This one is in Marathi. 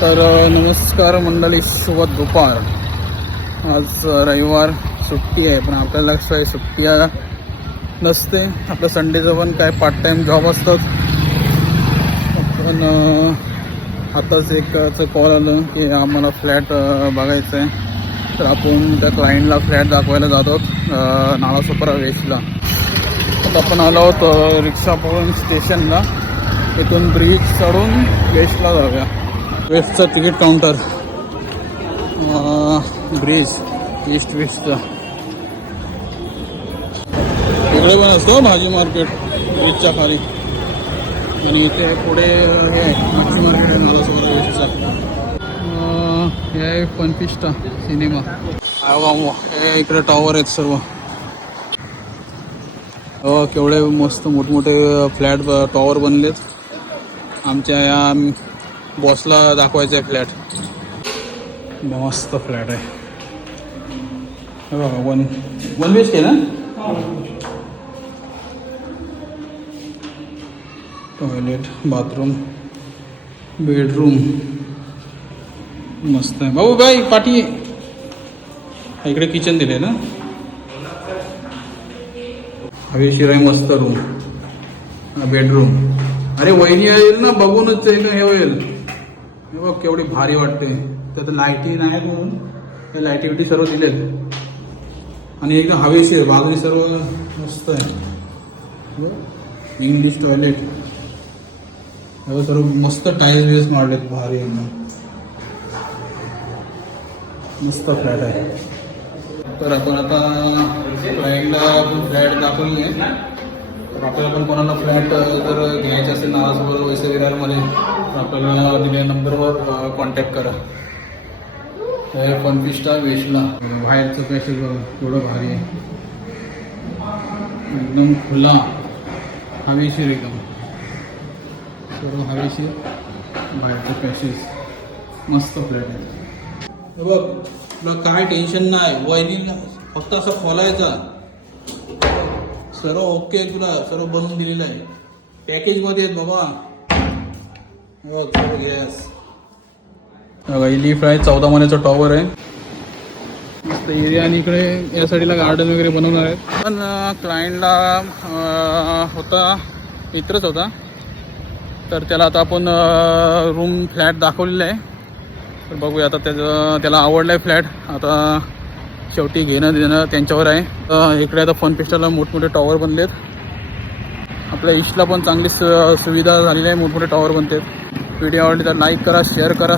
तर नमस्कार मंडळी, सोबत दुपार. आज रविवार सुट्टी आहे, पण आपल्याला काय सुट्टी नसते. आपलं संडेचं पण काय पार्ट टाईम जॉब असतात. पण आताच एकचं कॉल आलं की आम्हाला फ्लॅट बघायचं आहे. तर आपण त्या क्लायंटला फ्लॅट दाखवायला जातो नालासोपारा वेस्टला. आता आपण आलो आहोत रिक्षा पकडून स्टेशनला. इथून ब्रिज चढून वेस्टला जाऊया. वेस्टचा तिकीट काउंटर, ब्रिज ईस्ट वेस्टचा. इकडे पण असतो भाजी मार्केट ब्रिजच्या खाली, आणि इथे पुढे हे आहे मच्छी मार्केट आहे नालासोपारा वेस्टचा. हे आहे फनफिस्टा सिनेमा. हे इकडे टॉवर आहेत सर्व. केवढे मस्त मोठमोठे फ्लॅट टॉवर बनलेत. आमच्या या बॉसला दाखवायचं आहे फ्लॅट. मस्त फ्लॅट आहे. हे बघा, वन BHK आहे ना. टॉयलेट, बाथरूम, बेडरूम मस्त आहे. भाऊ बाई पाठी इकडे किचन दिले ना. हवेशीर आहे, मस्त रूम, बेडरूम. अरे वहिनी येईल ना, बघूनच हे होईल. हे बघ केवढी भारी वाटते. त्यात लाईटी नाही म्हणून ते लाईटी सर्व दिलेत, आणि एकदम हवेशीर बाजूने सर्व मस्त आहे. इंग्लिश टॉयलेट, हे सर्व मस्त टाईल्स वेल्स मारलेत, भारी एकदम मस्त फ्लॅट आहे. तर आपण आता क्लायंटला फ्लॅट दाखवली आहे. तर आपल्याला पण कोणाला फ्लॅट जर घ्यायचं असेल नालासोपारा वैसे विरारमध्ये, तर आपल्याला दिलेल्या नंबरवर कॉन्टॅक्ट करा. हे फनफिस्टा वेस्टला. बाहेरचं पॅसेज थोडं भारी आहे, एकदम खुला, हवेशीर एकदम सर्व हवेशीर. बाहेरचं पॅसेज मस्त फ्लॅट आहे. हे बघ, तुला काय टेन्शन नाही. वहिनीला फक्त असं खोलायचा, सर्व ओके. तुला सर्व बनवून दिलेलं आहे, पॅकेजमध्ये आहेत बाबा. हो सर्व गॅस. लिफ्ट आहे, 14 माळ्याचा टॉवर आहे, मस्त एरिया. आणि इकडे या साईडला गार्डन वगैरे बनवणार आहेत. पण क्लायंटला होता मित्रच होता, तर त्याला आता आपण रूम फ्लॅट दाखवलेला आहे. तर बघूया आता त्याला आवडला आहे फ्लॅट. आता शेवटी घेणं देणं त्यांच्यावर आहे. इकडे आता फनफिस्टाला मोठमोठे टॉवर बनलेत. आपल्या ईस्टला पण चांगली सुविधा झालेली आहे, मोठमोठे टॉवर बनतात. व्हिडिओ आवडली तर लाईक करा, शेअर करा.